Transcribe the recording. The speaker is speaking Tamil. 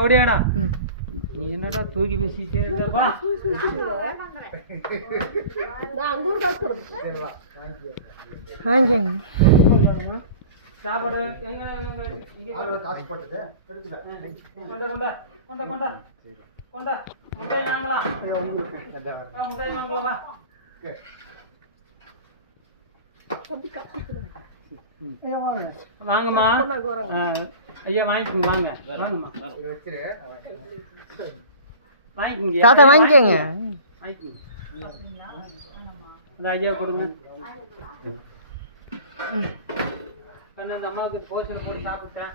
ஓடியாடா என்னடா தூக்கி வீசிட்டே இருந்தப்பா சாப்பாடு எங்க காசு போட்டுது கொண்டா முட்டாய் வாங்கலாம் ஐயோ உங்களுக்கு முட்டாய் வாங்கலாமா வாங்கம்மா ஐயா வாங்கிக்கோங்க வாங்கம்மா வாங்கிக்கோங்க தாத்தா வாங்கிக்கோங்க அந்த ஐயா கொடுங்க அந்த அம்மாவுக்கு போஸ்டர் போட்டு சாப்பிட்டேன்